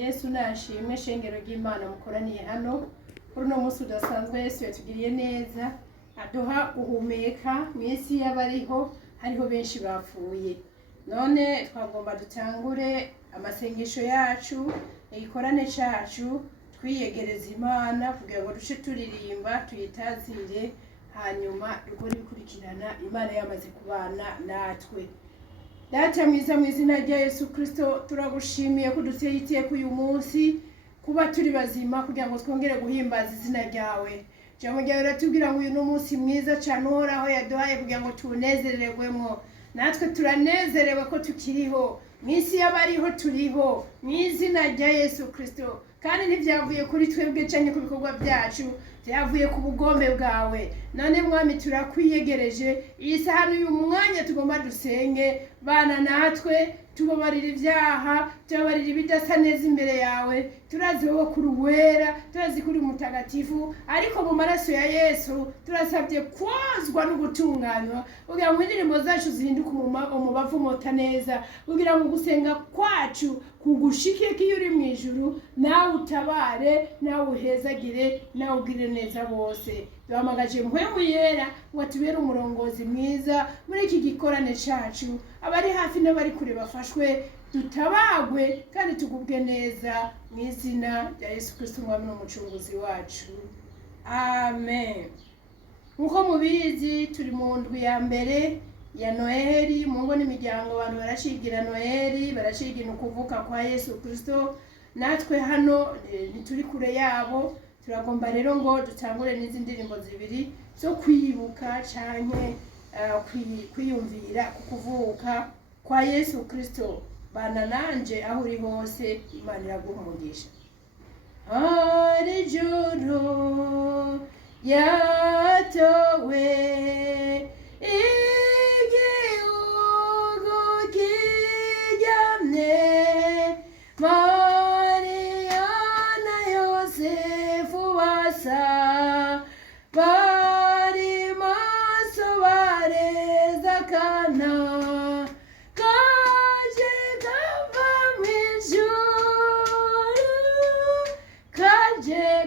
Yesu nashimwe shengero ry'Imana mukoraniye hano kuri uno munsi udasanzwe. Yesu yatugiriye neza aduha guhumeka mu isi y'abariho, hariho benshi bapfuye. None twagomba dutangure amasengesho yacu, igikorane cacu, twiyegereza Imana kugira ngo duce turirimba tuyitazire, hanyuma dukore ibikurikirana Imana yamaze kubana natwe. Data mwiza, mu izina rya Yesu Kristo turagushimiye ko duteye iteka uyu munsi kuba turi bazima kugira ngo twongere guhimbaza izina ryawe. Jambo ryawe riratubwira ngo uyu ni umunsi mwiza cyane uhoraho yaduhaye kugira ngo tuwunezererwemo. Natwe turanezerewe ko tukiriho mu isi y'abariho, turiho mu izina rya Yesu Kristo. Kandi ntibyavuye kuri twebwe cyane ku bikorwa byacu, byavuye ku bugombe bwawe. None Mwami turakwiyegereje, iyi saha n'uyu mwanya tugomba dusenge. Bana natwe, tubabarira ibyaha, tubabarira ibidasa neza imbere yawe. Turazi wowe kuri wera, turazi kuri mutagatifu, ariko mu maraso ya Yesu turasabye kwozwa no gutunganywa kugira ngo indirimbo zacu zihinduke umubavu mota neza, kugira ngo gusenga kwacu kugushike kiyo uri mu ijuru, nawe utabare, nawe uhezagire, nawe ugire neza bose. Duhamagaje mpwemu yera ngo atubere umurongozi mwiza muri iki gikorane cacu. Abari hafi n'abari kure bafashwe, dutabagwe kandi tugubwe neza mu izina rya Yesu Kristo umwami n'umucunguzi wacu, amen. Nkuko mubizi turi mu ndwi ya mbere ya Noheli. Mu ngo n'imiryango abantu barashigira Noheli, barashigira ukuvuka kwa Yesu Kristo. Natwe hano ntituri kure yabo. Turagomba rero ngo dutangure n'izi ndirimbo zibiri zo kwibuka canke kwiyumvira ku kuvuka kwa Yesu Kristo. Bana nanje aho uri hose, Imana iraguha umugisha. Hari ijuru yatowe, igihugu kiryamye, Mariya na Yosefu basa, bari maso bareza akana kaje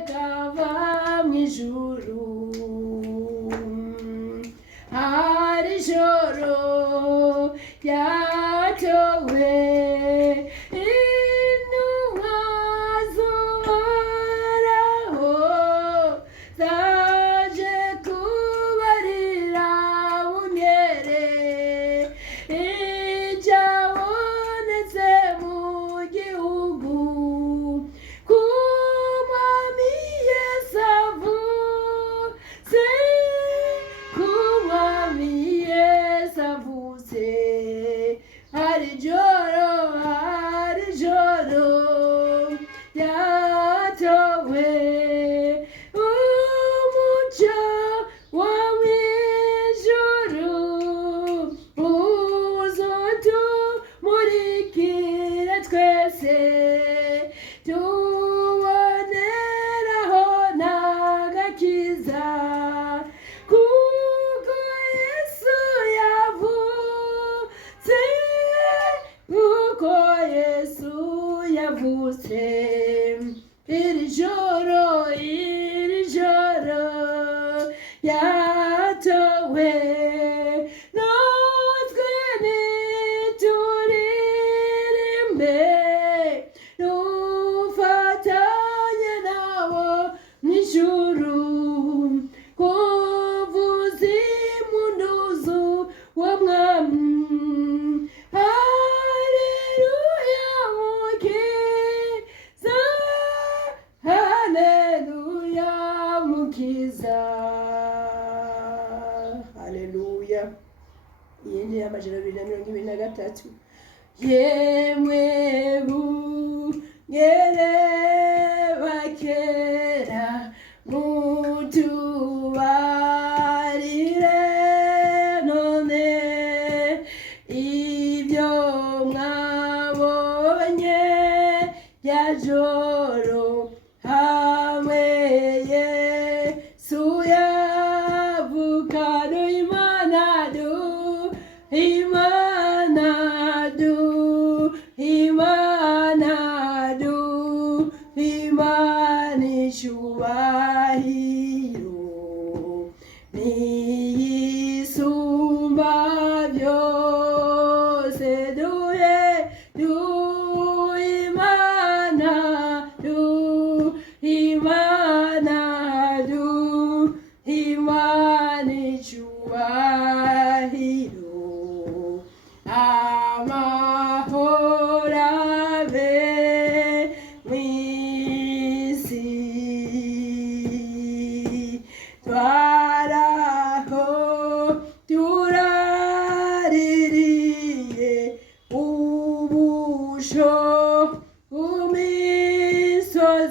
kava mw'ijuru. Hari ijoro yatowe, intumwa z'Uhoraho zaje kubarira bungere icyabonetse mu gihugu. Ku mwami Yesu avutse, ku mwami Yesu avutse. Hari ijoro yatowe, umucyo wo mw'ijuru uzotumurikira twese, tuboneraho n'agakiza, kuko Yesu yavutse, kuko Yesu yavutse. Iri joro yatowe, natwe nituririmbe, dufatanye nabo mw'ijuru, kuvuza impundu wa mwami. Haleluya mukiza, haleluya mukiza, haleluya. Iyindi y'amajana 223. Yemwe bungere bakera, mutubarire none ibyo mwabonye rya joro, hamwe Yesu yavuka. Imana du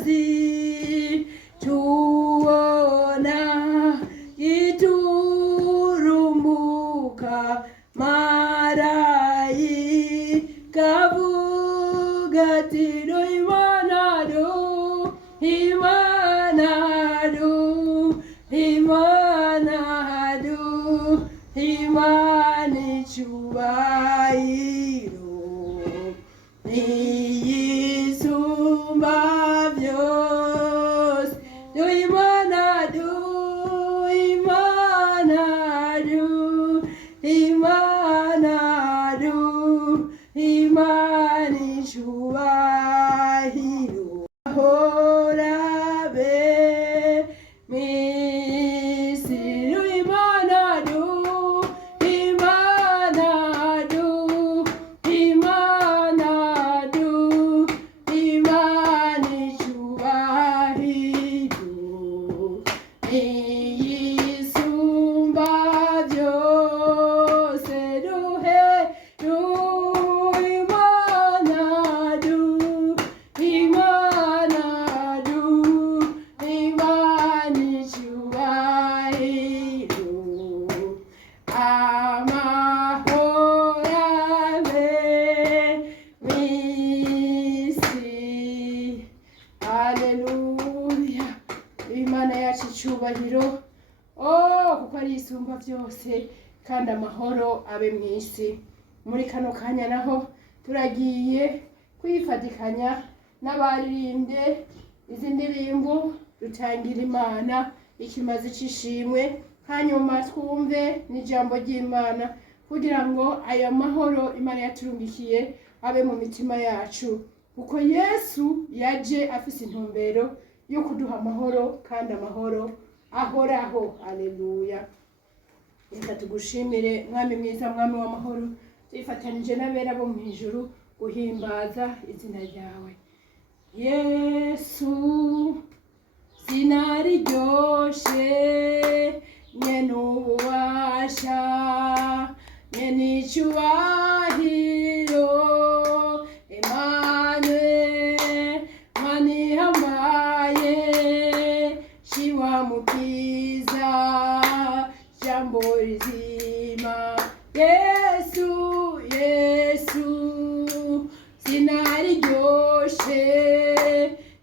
kizazi tuona iturumbuka marayika avuga ati ro Imana ro Imana ro Imana ro Imana icyubahiro niyisumba byose ro Imana ro Imana ro Imana ro Imana icyubahiro ahorabe misiri Imana ro Imana ro Imana ro Imana icyubahiro niyisumba byose ruhe ru Imana ru Imana ru Imana icyubahiro amahorabe mwisi. Haleluya, Imana yacu icyubahiro kuko ari isumba byose kandi amahoro abe mu isi. Muri kano kanya naho turagiye kwifatikanya n'abaririmbye izi ndirimbo dutangira Imana ikimaze cy'ishimwe, hanyuma twumve n'ijambo ry'Imana kugira ngo aya mahoro Imana yaturungikiye abe mu mitima yacu, kuko Yesu yaje afise intumbero yo kuduha amahoro kandi amahoro ahoraho. Haleluya, reka tugushimire mwami mwiza, mwami w'amahoro, twifatanije n'abera bo mu ijuru guhimbaza izina ryawe. Yesu zina riryoshe, nyene ububasha, nyene icyubahiro, Emmanuel, Mana ihambaye, shimwa mukiza, jambo rizima. Yesu, Yesu, zina riryoshe,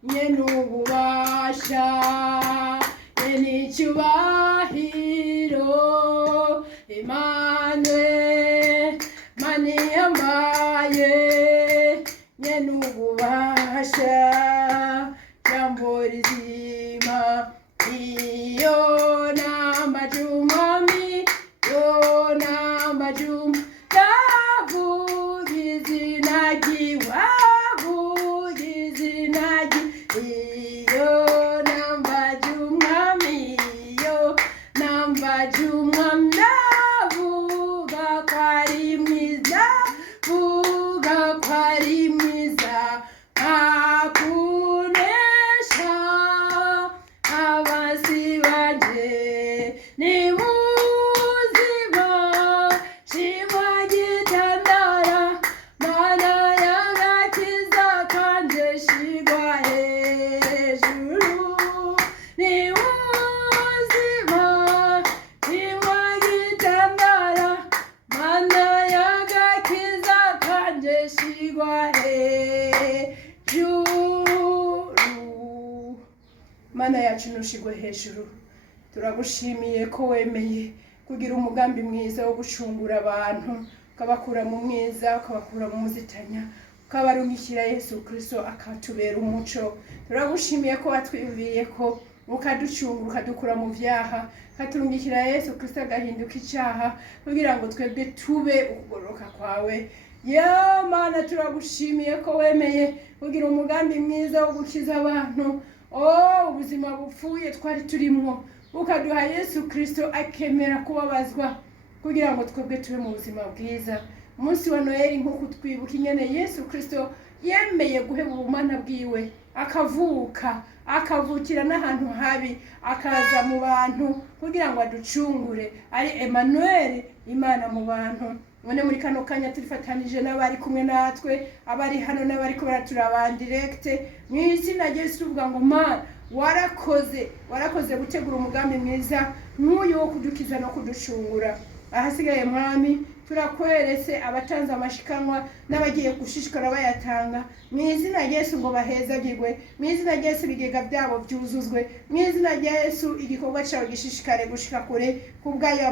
nyene ububasha, nyene icyubahiro, Emmanuel, Mana ihambaye, nyene ububasha, jambo rizima. Iyo namajumami, yo namajuma, ndavuga izina ryiwe, avuga izina ryiwe. Iyo namajumami, yo namajumami, ndavuga ko ari mwiza, vuga ko ari mwiza, akunesha abasi banje ni muzima, shimwa gitandara, Mana y'agakiza kanje shigwa hejuru. Ni muzima, shimwa gitandara, Mana y'agakiza kanje shigwa hejuru. Mana yacu nushigwe hejuru, turagushimiye ko wemeye kugira umugambi mwiza wo gucungura abantu, ukabakura mu mwiza, ukabakura mu muzitanya, ukabarungikira Yesu Kristo akatubera umuco. Turagushimiye ko watwiyumviye ko ukaducungura, ukadukura mu vyaha, ukaturungikira Yesu Kristo agahinduka icyaha kugira ngo twebwe tube ukugoroka kwawe. Ya Mana, turagushimiye ko wemeye kugira umugambi mwiza wo gukiza abantu ubuzima bupfuye twari turimo, ukaduha Yesu Kristo akemera kubabazwa kugira ngo twebwe tube mu buzima bwiza. Umunsi wa Noheli nk'uko twibuka ingene Yesu Kristo yemeye guheba ubumana bwiwe, akavuka, akavukira n'ahantu habi, akaza mu bantu kugira ngo aducungure, ari Emmanuel, Imana mu bantu. none muri kano kanya turifatanije n'abari kumwe natwe, abari hano n'abariko baraturaba direct, mu izina rya Yesu tuvuga ngo Mana warakoze gutegura umugambi mwiza nk'uyu wo kudukiza no kuducungura. Ahasigaye Mwami turakweretse abatanze amashikanwa n'abagiye gushishikara bayatanga, mu izina rya Yesu ngo bahezagirwe, mu izina rya Yesu ibigega byabo byuzuzwe, mu izina rya Yesu igikorwa cyawe gishishikare gushika kure kubw'aya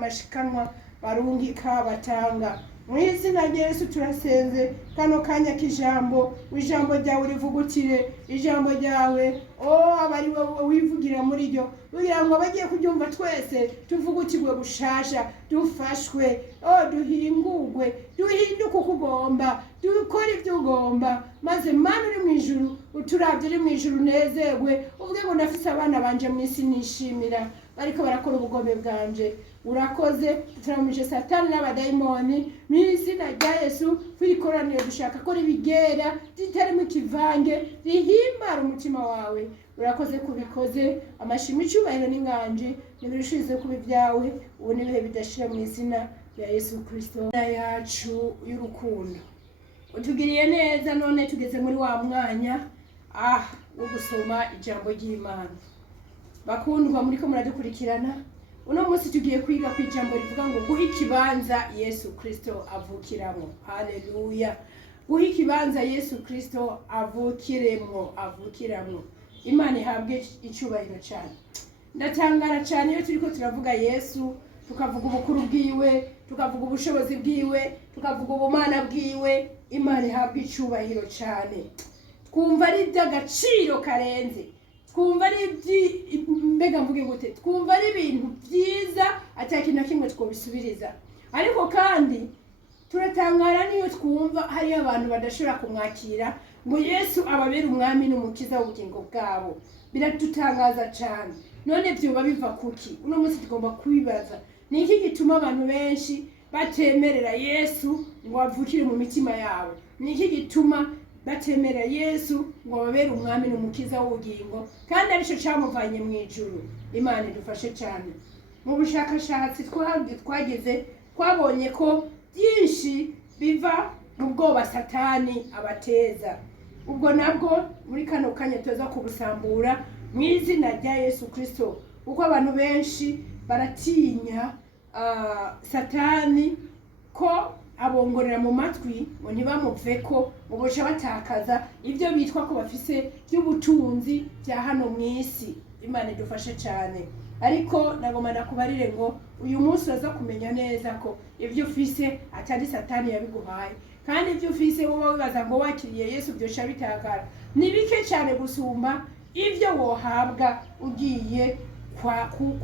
mashikanwa barungika batanga. Mu izina rya Yesu turasenze kano kanya k'ijambo, ijambo ryawe rivugutire, ijambo ryawe abari wowe wivugira muri ryo, kugira ngo bagiye kuryumva twese tuvugutirwe gushasha, dufashwe, duhingurwe, duhinduke uko ugomba, dukore ibyo ugomba, maze Mana uri mu ijuru uturabye, uri mu ijuru unezerwe, uvuge ngo nafise abana banje mu isi nishimira bariko barakora ubugome bwanje. Urakoze, turamuje Satani n'abadayimoni mu izina rya Yesu, kwikoranira dushaka ko ribigera ritarimo ikivange, rihimbara umutima wawe. Urakoze kubikoze, amashimwe icyubahiro n'inganje nibirushize kuba ibyawe ubu n'ibihe bidashira, mu izina rya Yesu Kristo yacu y'urukundo. Utugiriye neza, none tugeze muri wa mwanya wo gusoma ijambo ry'Imana. Bakundwa muriko muradukurikirana, uno munsi tugiye kwiga ku ijambo rivuga ngo guha ikibanza Yesu Kristo avukiramo. Haleluya! Guha ikibanza Yesu Kristo avukiramo. Imana ihabwe icyubahiro cyane. Ndatangara cyane iyo turiko turavuga Yesu, tukavuga ubukuru bwiwe, tukavuga ubushobozi bwiwe, tukavuga ubumana bwiwe. Imana ihabwe icyubahiro cyane. Twumva ari iby'agaciro karenze, twumva ari mbega mvuge gute, twumva ari ibintu byiza atakintu na kimwe twobisubiriza. Ariko kandi turatangara niyo twumva hari abantu badashobora kumwakira ngo Yesu ababere umwami n'umukiza w'ubugingo bwabo. Biradutangaza cyane. None byoba biva kuki? Uno munsi tugomba kwibaza, ni iki gituma abantu benshi batemerera Yesu ngo avukire mu mitima yabo? Ni iki gituma batemera Yesu ngo babere umwami n'umukiza w'ubugingo, kandi arico cyamuvanye mu ijuru? Imana idufashe cyane. Mu bushakashatsi twagize twabonye ko byinshi biva mu bwoba Satani abateza. Ubwo nabwo muri kano kanya tuza kubusambura mu izina rya Yesu Kristo, uko abantu benshi baratinya Satani ko abongorera mu matwi ngo ntibamuve ko boca batakaza ibyo bitwa ko bafise by'ubutunzi bya hano mu isi. Imana idufashe cyane. Ariko nagoma nakubarire ngo uyu munsi uraza kumenya neza ko ibyo ufise atari Satani yabiguhaye, kandi ibyo ufise wowe wibaza ngo wakiriye Yesu byosha bitakara, ni bike cyane gusumba ibyo wohabwa ugiye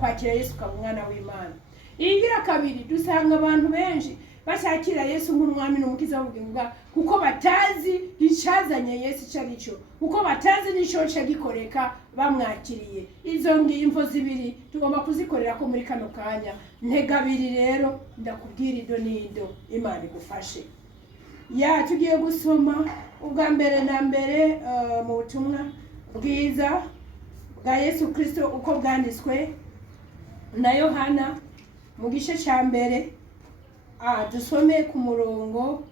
kwakira Yesu ukaba umwana w'Imana. Igira kabiri, dusanga abantu benshi bashakira Yesu nk'umwami n'umukiza w'ubugingo bwabo kuko batazi icazanye Yesu icyo ari cyo, kuko batazi n'ico gikoreka bamwakiriye. Izo ngimvo zibiri tugomba kuzikorera ko muri kano kanya. Ntega abiri rero ndakubwira ido n'ido. Imana igufashe. Tugiye gusoma ubwa mbere na mbere mu butumwa bwiza bwa Yesu Kristo uko bwanditswe na Yohana mu gice cya mbere. Dusome ku murongo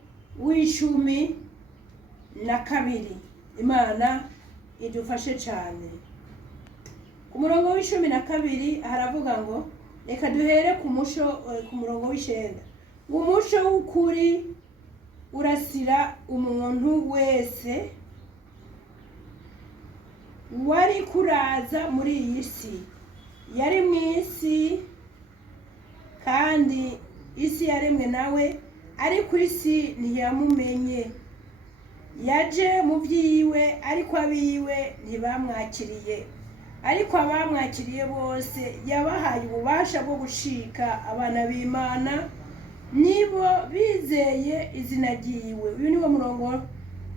w'12. Imana idufashe cyane. Ku murongo w'12 haravuga ngo, reka duhere ku murongo w'9. Umuco w'ukuri urasira umuntu wese wari kuraza muri iyi si. Yari mu isi kandi isi yaremwe nawe, ariko isi ntiyamumenye. Yaje mu byiwe, ariko abiwe ntibamwakiriye. Ariko abamwakiriye bose yabahaye ububasha bwo gushika abana b'Imana, nibo bizeye izina ryiwe. Uyu niwo murongo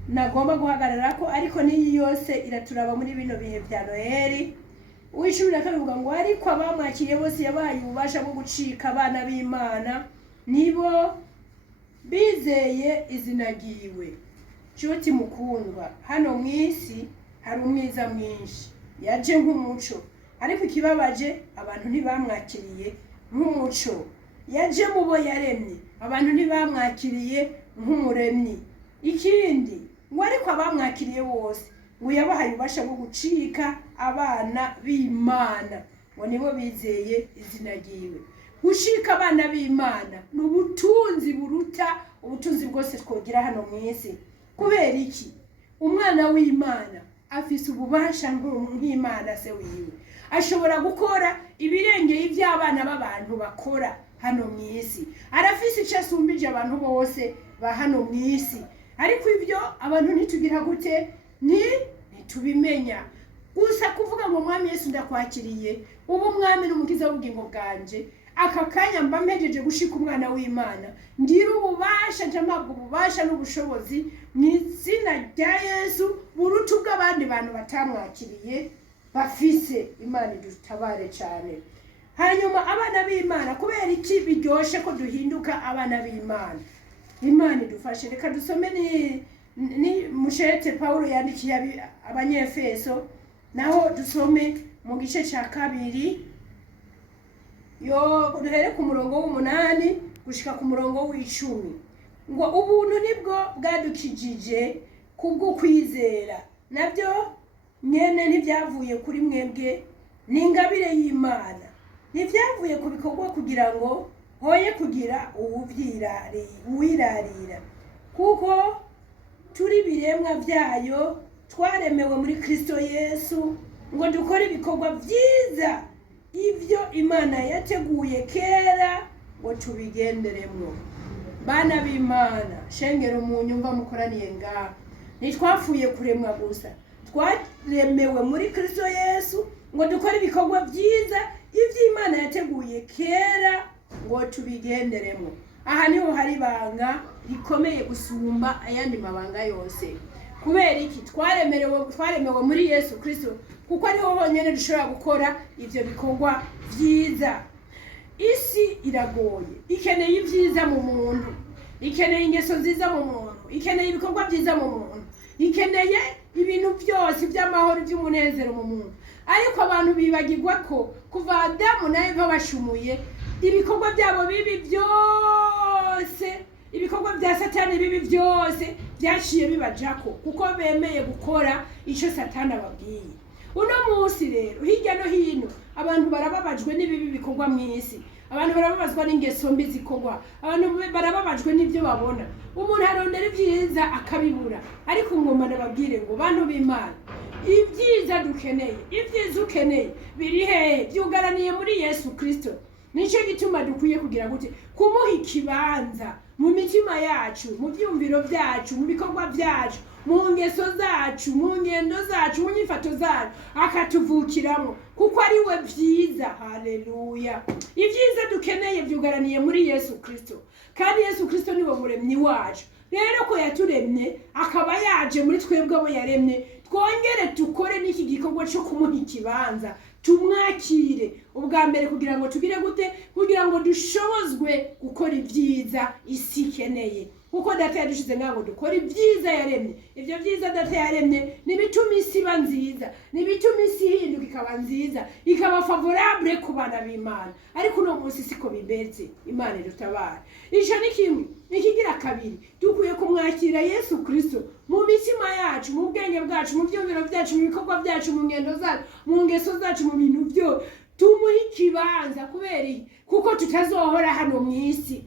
nagomba guhagarara ko, ariko n'iyi yose iraturaba muri bino bihe bya Noheli. Uw'12 uvuga ngo, ariko abamwakiriye bose yabahaye ububasha bwo gucika abana b'Imana, nibo bizeye izina ryiwe. Nshuti mukundwa, hano mu isi hari umwiza mwinshi. Yaje nk'umuco, ariko ikibabaje abantu ntibamwakiriye nk'umuco. yaje mu bo yaremye abantu ntibamwakiriye nk'umuremyi. Ikindi ngo ariko abamwakiriye bose ngo yabahaye ububasha bwo gucika abana b'Imana, ngo nibo bizeye izina ryiwe. Gushika abana b'Imana ni ubutunzi buruta ubutunzi bwose twogira hano mu isi. Kubera iki? Umwana w'Imana afise ububasha nk'Imana se wiwe, ashobora gukora ibirengeye iby'abana b'abantu bakora hano mu isi. Arafise icyo asumbije abantu bose ba hano mu isi, ariko ibyo abantu ntitugira gute, ntitubimenya. Gusa kuvuga ngo mwami Yesu ndakwakiriye, ubu mwami n'umukiza w'ubugingo bwanje, aka kanya mba mpejeje gushika umwana w'Imana, ngira ububasha mpabwa ububasha n'ubushobozi mu izina rya Yesu buruta ubw'abandi bantu batamwakiriye bafise. Imana idutabare cyane. Hanyuma abana b'Imana, kubera iki biryoshe ko duhinduka abana b'Imana? Imana idufashe. Reka dusome ni mushete Paulo yandikiye abanyefeso, naho dusome mu gice cya 2 duhere ku murongo w'8 gushika ku murongo w'10, ngo ubuntu nibwo bwadukijije kubwo kwizera, nabyo nyene ntibyavuye kuri mwebwe, ni ingabire y'Imana, ntibyavuye ku bikorwa kugira ngo hoye kugira uwirarira, kuko turi biremwa byayo, twaremewe muri Kristo Yesu ngo dukore ibikorwa byiza ibyo Imana yateguye kera ngo tubigenderemo. Bana b'Imana, shengero mu nyumva mukoraniye ngaha, ntitwapfuye kuremwa gusa, twaremewe muri Kristo Yesu ngo dukore ibikorwa byiza ibyo Imana yateguye kera ngo tubigenderemo. Aha niho hari ibanga rikomeye gusumba ayandi mabanga yose. Kubera iki? Twaremewe muri Yesu Kristo, kuko ariho honyine dushobora gukora ibyo bikorwa byiza. Isi iragoye, ikeneye ibyiza mu muntu, ikeneye ingeso nziza mu muntu, ikeneye ibikorwa byiza mu muntu, ikeneye ibintu byose by'amahoro by'umunezero mu muntu. Ariko abantu bibagirwa ko kuva Adamu na Eva bashumuye, ibikorwa byabo bibi byose, ibikorwa bya Satani bibi byose byaciye bibajako, kuko bemeye gukora icyo Satani ababwiye. Uno munsi rero hirya no hino abantu barababajwe n'ibibi bikorwa mu isi, abantu barababazwa n'ingeso mbi zikorwa, abantu barababajwe n'ibyo babona. Umuntu arondera ibyiza akabibura, ariko ngoma nababwire ngo bantu b'Imana, ibyiza dukeneye, ibyiza ukeneye biri hehe? Byugaraniye muri Yesu Kristo. Nicyo gituma dukwiye kugira gute? Kumuha ikibanza mu mitima yacu, mu byumviro byacu, mu bikorwa byacu, mu ngeso zacu, mu ngendo zacu, mu nyifato zacu, akatuvukiramo, kuko ari we byiza. Haleluya! Ibyiza dukeneye byugaraniye muri Yesu Kristo, kandi Yesu Kristo niwe muremyi wacu. Rero ko yaturemye akaba yaje muri twebwe abo yaremye, twongere dukore n'iki gikorwa cyo kumuha ikibanza, tumwakire ubwa mbere, kugira ngo tugire gute? Kugira ngo dushobozwe gukora ibyiza isi ikeneye, kuko data yadushize ngo dukore ibyiza yaremye. Ibyo byiza data yaremye nibituma isi iba nziza, nibituma isi ihinduka ikaba nziza, ikaba favorable ku bana b'Imana. Ariko uno munsi siko bimeze. Imana idutabare. Icyo ni kimwe. Ikigira kabiri, dukwiye kumwakira Yesu Kristo mu mitima yacu, mu bwenge bwacu, mu byumviro byacu, mu bikorwa byacu, mu ngendo zacu, mu ngeso zacu, mu bintu byo tumuha ikibanza. Kubera kuko tutazohora hano mu isi,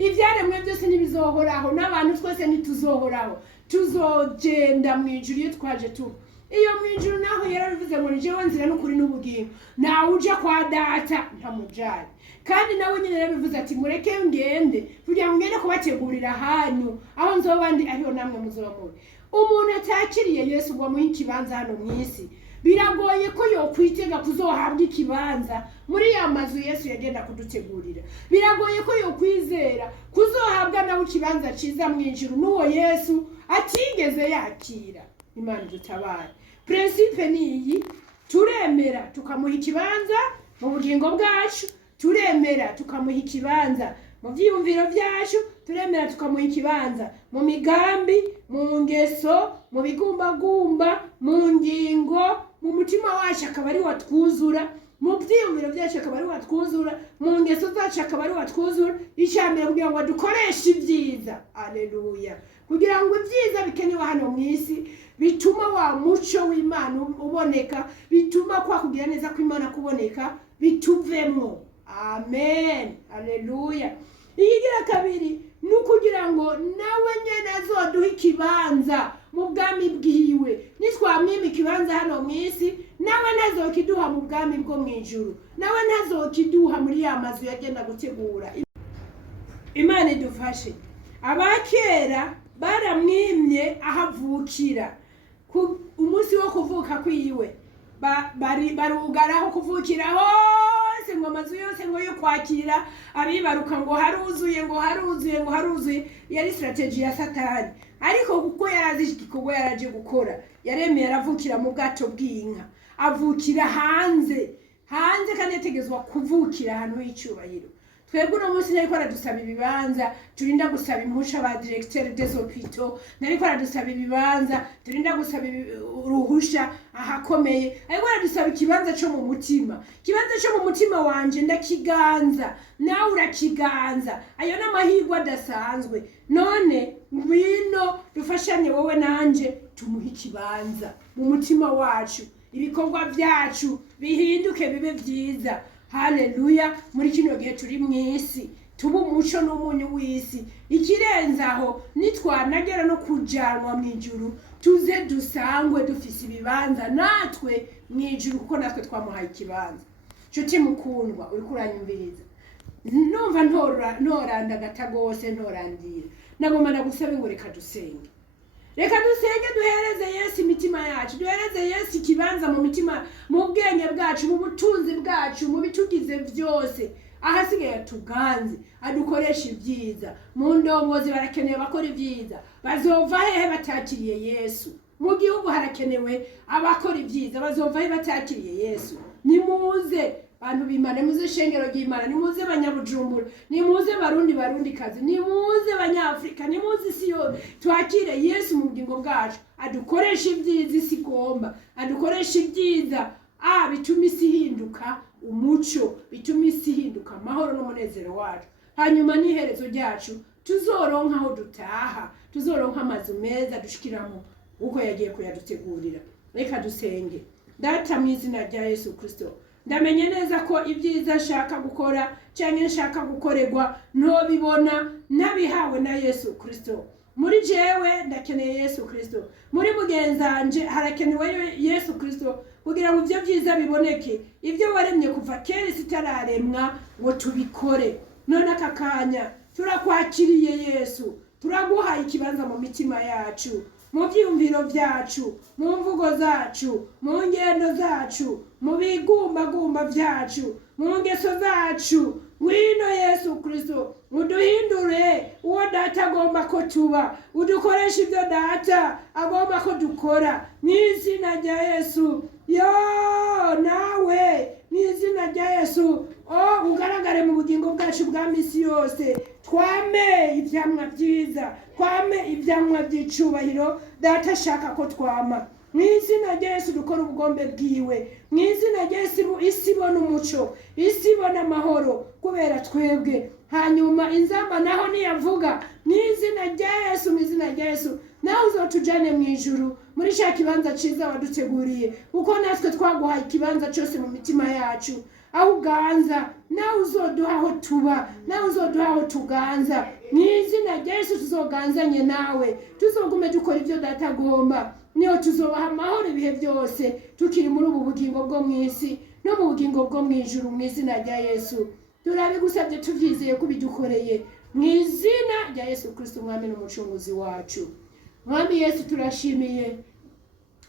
ibyaremwe byose ntibizohoraho, n'abantu twese ntituzohoraho, tuzogenda mu ijuru iyo twaje tuba. Iyo mu ijuru naho yarabivuze ngo ni jewe nzira n'ukuri n'ubugingo, nawe uja kwa data ntamujanye. Kandi nawe nyine yarabivuze ati mureke ngende, kugira ngo ngende kubategurira hanyu aho nzoba ndi, ariho namwe muzoba muri. Umuntu atakiriye Yesu ngo amuhe ikibanza hano mu isi, biragoye ko yokwitega kuzohabwa ikibanza muri ya mazu Yesu yagenda kudutegurira. Biragoye ko yokwizera kuzohabwa nawe ikibanza ciza mu ijuru n'uwo Yesu atigeze yakira. Imana idutabare. Principe ni iyi: turemera tukamuha ikibanza mu bugingo bwacu, turemera tukamuha ikibanza mu byiyumviro byacu, turemera tukamuha ikibanza mu migambi, mu ngeso, mu bigumbagumba, mu ngingo, mu mutima wacu akaba ari watwuzura, mu byiyumviro byacu akaba ari watwuzura, mu ngeso zacu akaba ari watwuzura. Icyambere kugira ngo dukoreshe ibyiza, aleluya, kugira ngo ibyiza bikenewe hano mu isi bituma wa muco w'Imana uboneka, bituma kwa kugira neza kw'Imana kuboneka bituvemo. Amen, aleluya. Iyigira kabiri ni ukugira ngo nawe nyene azoduha ikibanza mu bwami bwiwe. Nitwamwima ikibanza hano mu isi, nawe ntazokiduha mu bwami bwo mu ijuru, nawe ntazokiduha muri ya mazu yagenda gutegura. Imana idufashe. Abakera baramwimye ahavukira, umunsi wo kuvuka kwiwe barugaraho kuvukira hose, ngo amazu yose ngo yo kwakira abibaruka ngo haruzuye ngo haruzuye ngo haruzuye. Yari strategy ya Satani, ariko kuko yarazi igikorwa yaraje gukora, yaremeye aravukira mu bwato bw'inka, avukira hanze kandi yategezwa kuvukira ahantu h'icyubahiro. Twebwe uno munsi nariko aradusaba ibibanza, turinda gusaba impusha ba directeur des hôpitaux, nariko aradusaba ibibanza, turinda gusaba uruhusha ahakomeye, ariko aradusaba ikibanza cyo mu mutima. Ikibanza cyo mu mutima wanje ndakiganza, nawe urakiganza. Ayo n'amahirwe adasanzwe. None ngwino dufashanye wowe nanje tumuha ikibanza mu mutima wacu, ibikorwa byacu bihinduke bibe byiza. Haleluya. Muri kino gihe turi mu isi, tuba umuco n'umunyu w'isi. Ikirenzaho nitwanagera no kujanwa mu ijuru, tuze dusangwe dufise ibibanza natwe mu ijuru, kuko natwe twamuhaye ikibanza. Nshuti mukundwa, uri kuranyumviriza, numva ntoranda gatagose ntorandira, nagomba ndagusaba ngo reka dusenge. Reka dusenge, duhereze Yesu imitima yacu, duhereze Yesu ikibanza mu mitima, mu bwenge bwacu, mu butunzi bwacu, mu bitugize byose. Ahasigaye tuganze, adukoresha ibyiza. Mu ndongozi barakeneye bakora ibyiza. Bazova hehe batakiriye Yesu? Mu gihugu harakenewe abakora ibyiza. Bazova hehe batakiriye Yesu? Nimuze bantu b'Imana, nimuze shengero ry'Imana, nimuze Banyabujumbura, nimuze Barundi kazi, nimuze Banyafrika, nimuze isi yose, twakire Yesu mu bugingo bwacu. Adukoresha ibyiza isi igomba, adukoresha ibyiza bituma isi hinduka umuco, bituma isi hinduka amahoro n'umunezero wacu. Hanyuma n'iherezo ryacu tuzoronka aho dutaha, tuzoronka amazu meza dushikiramo uko yagiye kuyadutegurira. Reka dusenge. Data, mu izina rya Yesu Kristo, ndamenye neza ko ibyiza nshaka gukora cyangwa nshaka gukorerwa ntobibona nabihawe na Yesu Kristo. Muri jewe ndakeneye Yesu Kristo, muri mugenzanje harakenewe Yesu Kristo, kugira ngo ibyo byiza biboneke, ibyo waremye kuva kera isi itararemwa ngo tubikore. None aka kanya turakwakiriye Yesu, turaguhaye ikibanza mu mitima yacu, mu byiyumviro byacu, mu mvugo zacu, mu ngendo zacu, mu bigumbagumba byacu, mu ngeso zacu. Ngwino Yesu Kristo, uduhindure uwo data agomba ko tuba, udukoresha ibyo data agomba ko dukora. N'izina rya Yesu, nawe n'izina rya Yesu ugaragare mu bugingo bwacu bwa misi yose. Twame ivyamwa byiza, twame ivyamwa by'icubahiro data ashaka ko twama. Mwizina rya Yesu dukora ubugombe bwiwe. Mwizina rya Yesu isi ibona umuco, isi ibona amahoro kubera twebwe. Hanyuma inzamba naho niyavuga, mwizina rya Yesu, mwizina rya Yesu naho uzotujane mu ijuru, muri cya kibanza ciza waduteguriye, kuko natwe twaguhaye ikibanza cyose mu mitima yacu. Aho uganza nawe uzoduha aho tuba, nawe uzoduha aho tuganza. Mwizina rya Yesu tuzoganzanye nawe, tuzogume dukora ibyo data agomba. Niho tuzobaha amahoro ibihe byose, tukiri muri ubu bugingo bwo mu isi no mu bugingo bwo mu ijuru. Mu izina rya Yesu turabigusabye tuvyizeye kubidukoreye, mu izina rya Yesu Kristo, umwami n'umucunguzi wacu. Mwami Yesu, turashimiye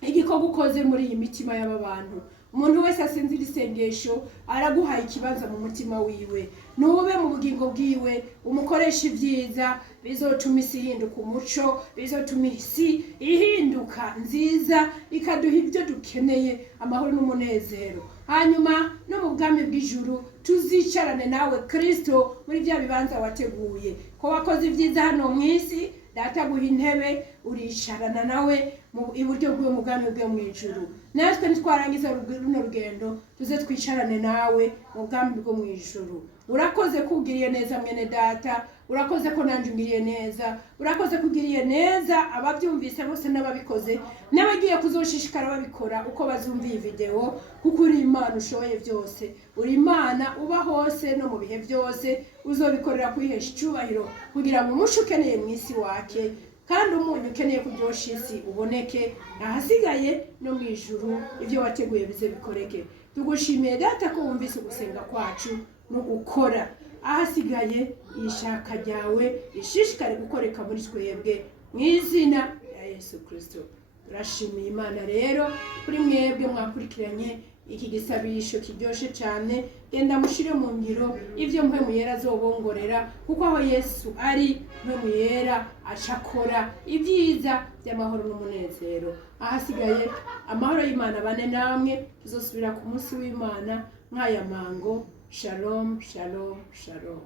igikorwa ukoze muri iyi mitima y'aba bantu. Umuntu wese asinzira isengesho araguhaye ikibanza mu mutima wiwe. Nube mu bugingo bwiwe, umukoresha ibyiza bizotuma isi ihinduka umuco, bizotuma isi ihinduka nziza, ikaduha ibyo dukeneye, amahoro n'umunezero. Hanyuma no mu bwami bw'ijuru tuzicarane nawe Kristo muri bya bibanza wateguye. Ko wakoze ibyiza hano mu isi, data guha intebe uricarana nawe, iburyo bw'uwo mugambi bwe mu ijuru. Natwe nitwarangiza runo rugendo tuze twicarane nawe mu bwami bwo mu ijuru. Urakoze kugiriye neza mwene data, urakoze ko nanje ungiriye neza, urakoze kugiriye neza ababyumvise bose n'ababikoze n'abagiye kuzoshishikara babikora uko bazumviye video, kuko uri Imana ushoboye byose, uri Imana uba hose no mu bihe byose, uzobikorera kwihesha icyubahiro kugira ngo umushe ukeneye mu isi wake kandi umunyu ukeneye kuryosha isi uboneke, ahasigaye no mu ijuru ibyo wateguye bize bikoreke. Tugushimiye data ko wumvise gusenga kwacu no gukora, ahasigaye ishaka ryawe rishishikare gukoreka muri twebwe mu izina rya Yesu Kristo. Turashimiye Imana rero kuri mwebwe mwakurikiranye iki gisabisho kiryoshe cyane. Genda mushire mu ngiro ibyo mpwemu yera azobongorera, kuko aho Yesu ari mpwemu yera acakora ibyiza by'amahoro n'umunezero. Ahasigaye amahoro y'Imana bane namwe, tuzosubira ku munsi w'Imana nk'aya mango. Shalom, shalom, shalom.